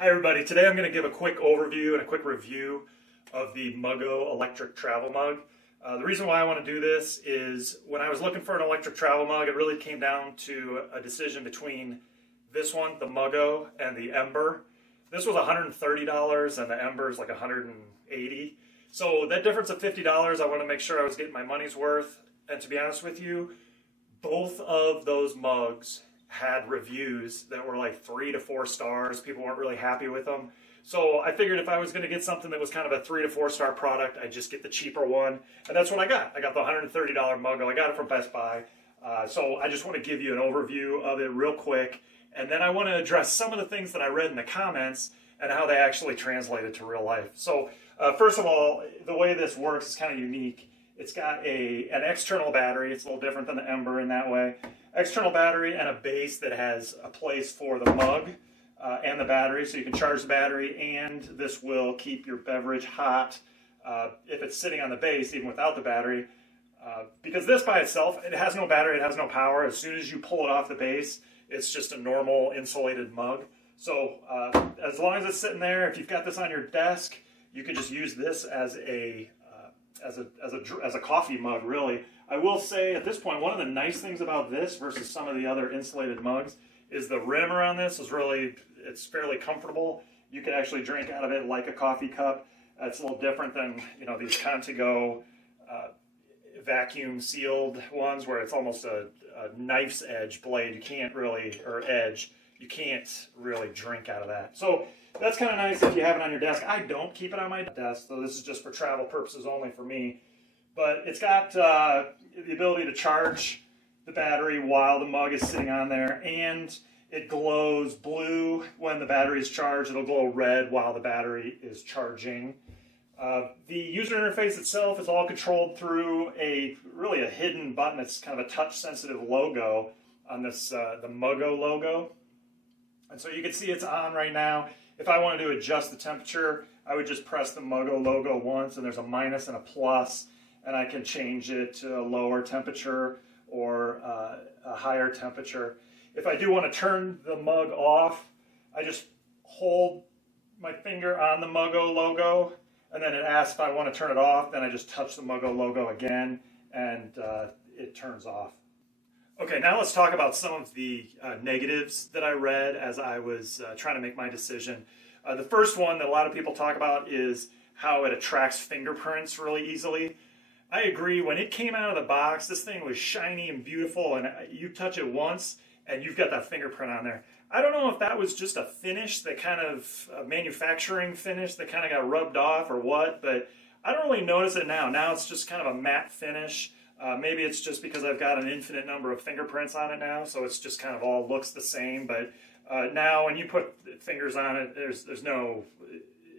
Hi everybody, today I'm going to give a quick overview and a quick review of the Muggo electric travel mug. The reason why I want to do this is when I was looking for an electric travel mug, it really came down to a decision between this one, the Muggo, and the Ember. This was $130 and the Ember is like $180. So that difference of $50, I want to make sure I was getting my money's worth. And to be honest with you, both of those mugs had reviews that were like 3 to 4 stars. People weren't really happy with them. So I figured if I was going to get something that was kind of a 3 to 4 star product, I'd just get the cheaper one. And that's what I got. I got the $130 Muggo. I got it from Best Buy. So I just want to give you an overview of it real quick. And then I want to address some of the things that I read in the comments and how they actually translated to real life. So first of all, the way this works is kind of unique. It's got an external battery. It's a little different than the Ember in that way. External battery and a base that has a place for the mug and the battery, so you can charge the battery, and this will keep your beverage hot if it's sitting on the base, even without the battery. Because this by itself, it has no battery, it has no power. As soon as you pull it off the base, it's just a normal insulated mug. So as long as it's sitting there, if you've got this on your desk, you could just use this as a coffee mug, really. I will say at this point, one of the nice things about this versus some of the other insulated mugs is the rim around this is really, it's fairly comfortable. You can actually drink out of it like a coffee cup. It's a little different than, you know, these Contigo vacuum sealed ones where it's almost a knife's edge blade. You can't really, or edge, you can't really drink out of that. So that's kind of nice if you have it on your desk. I don't keep it on my desk, so this is just for travel purposes only for me. But it's got the ability to charge the battery while the mug is sitting on there, and it glows blue when the battery is charged. It'll glow red while the battery is charging. The user interface itself is all controlled through really a hidden button. It's kind of a touch-sensitive logo on this, the Muggo logo. And so you can see it's on right now. If I wanted to adjust the temperature, I would just press the Muggo logo once, and there's a minus and a plus, and I can change it to a lower temperature or a higher temperature. If I do want to turn the mug off, I just hold my finger on the Muggo logo, and then it asks if I want to turn it off. Then I just touch the Muggo logo again, and it turns off. Okay, now let's talk about some of the negatives that I read as I was trying to make my decision. The first one that a lot of people talk about is how it attracts fingerprints really easily. I agree. When it came out of the box, this thing was shiny and beautiful, and you touch it once, and you've got that fingerprint on there. I don't know if that was just a finish, that kind of manufacturing finish that kind of got rubbed off or what, but I don't really notice it now. Now it's just kind of a matte finish. Maybe it's just because I've got an infinite number of fingerprints on it now, so it's just kind of all looks the same. But now when you put fingers on it, there's no,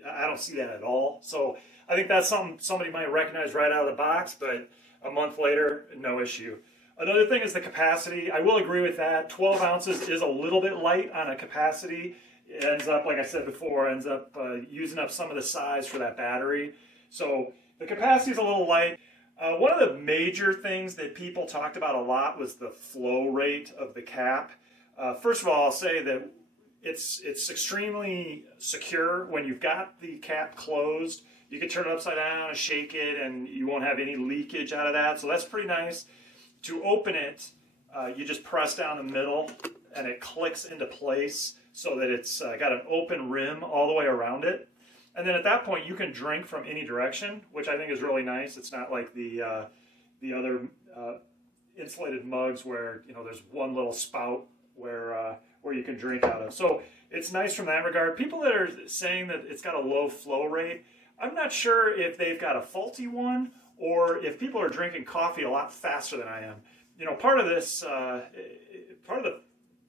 I don't see that at all. So I think that's something somebody might recognize right out of the box, but a month later, no issue. Another thing is the capacity. I will agree with that. 12 ounces is a little bit light on a capacity. It ends up, like I said before, ends up using up some of the size for that battery. So the capacity is a little light. One of the major things that people talked about a lot was the flow rate of the cap. First of all, I'll say that it's extremely secure. When you've got the cap closed, you can turn it upside down and shake it, and you won't have any leakage out of that. So that's pretty nice. To open it, you just press down the middle, and it clicks into place so that it's got an open rim all the way around it. And then at that point, you can drink from any direction, which I think is really nice. It's not like the other insulated mugs where, you know, there's one little spout where you can drink out of. So it's nice from that regard. People that are saying that it's got a low flow rate, I'm not sure if they've got a faulty one or if people are drinking coffee a lot faster than I am. You know, part of this, part of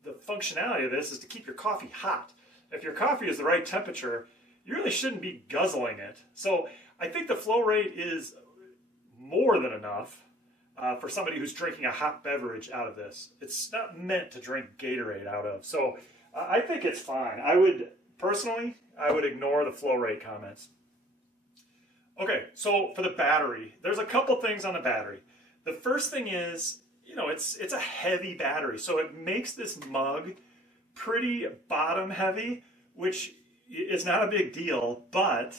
the functionality of this is to keep your coffee hot. If your coffee is the right temperature, you really shouldn't be guzzling it. So I think the flow rate is more than enough for somebody who's drinking a hot beverage out of this. It's not meant to drink Gatorade out of. So I think it's fine. Personally, I would ignore the flow rate comments. Okay, so for the battery, there's a couple things on the battery. The first thing is, you know, it's a heavy battery, so it makes this mug pretty bottom heavy, which it's not a big deal, but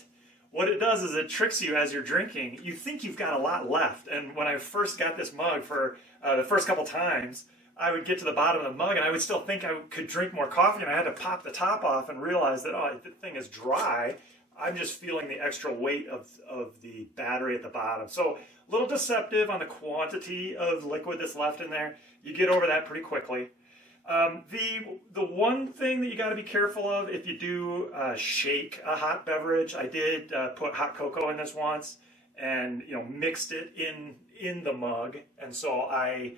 what it does is it tricks you as you're drinking. You think you've got a lot left. And when I first got this mug for the first couple times, I would get to the bottom of the mug and I would still think I could drink more coffee, and I had to pop the top off and realize that, oh, the thing is dry. I'm just feeling the extra weight of the battery at the bottom. So a little deceptive on the quantity of liquid that's left in there. You get over that pretty quickly. The one thing that you got to be careful of if you do shake a hot beverage, I did put hot cocoa in this once, and mixed it in the mug, and so I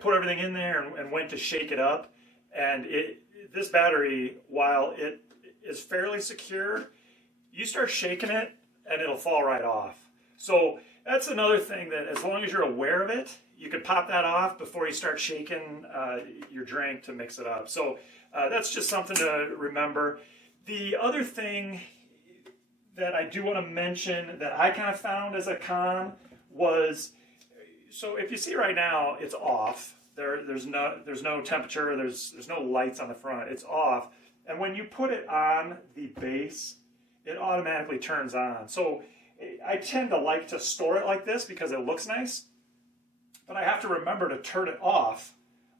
put everything in there and went to shake it up, and this battery, while it is fairly secure, you start shaking it and it'll fall right off. So that's another thing, that as long as you're aware of it, you can pop that off before you start shaking your drink to mix it up. So that's just something to remember. The other thing that I do want to mention that I kind of found as a con was, so if you see right now, it's off. There's no temperature, there's no lights on the front, it's off. And when you put it on the base, it automatically turns on. So I tend to like to store it like this because it looks nice, but I have to remember to turn it off.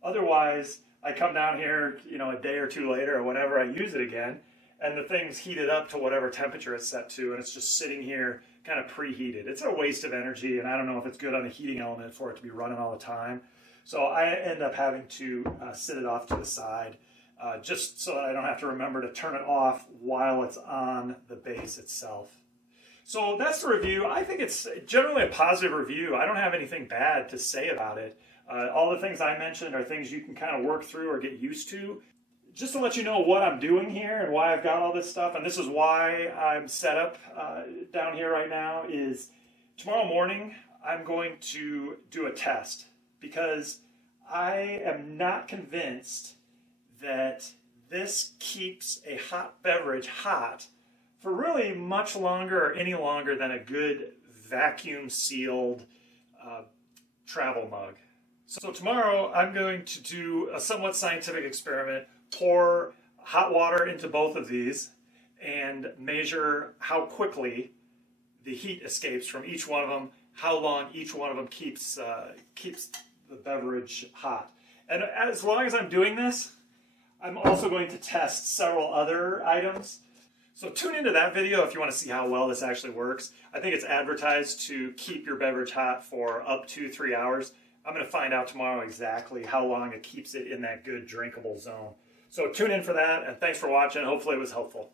Otherwise, I come down here, a day or two later or whenever I use it again, and the thing's heated up to whatever temperature it's set to, and it's just sitting here kind of preheated. It's a waste of energy, and I don't know if it's good on the heating element for it to be running all the time. So I end up having to sit it off to the side, just so that I don't have to remember to turn it off while it's on the base itself. So that's the review. I think it's generally a positive review. I don't have anything bad to say about it. All the things I mentioned are things you can kind of work through or get used to. Just to let you know what I'm doing here and why I've got all this stuff, and this is why I'm set up down here right now, is tomorrow morning I'm going to do a test, because I am not convinced that this keeps a hot beverage hot for really much longer or any longer than a good vacuum sealed travel mug. So tomorrow I'm going to do a somewhat scientific experiment, pour hot water into both of these and measure how quickly the heat escapes from each one of them, how long each one of them keeps the beverage hot. And as long as I'm doing this, I'm also going to test several other items. So tune into that video if you want to see how well this actually works. I think it's advertised to keep your beverage hot for up to 3 hours. I'm going to find out tomorrow exactly how long it keeps it in that good drinkable zone. So tune in for that, and thanks for watching. Hopefully it was helpful.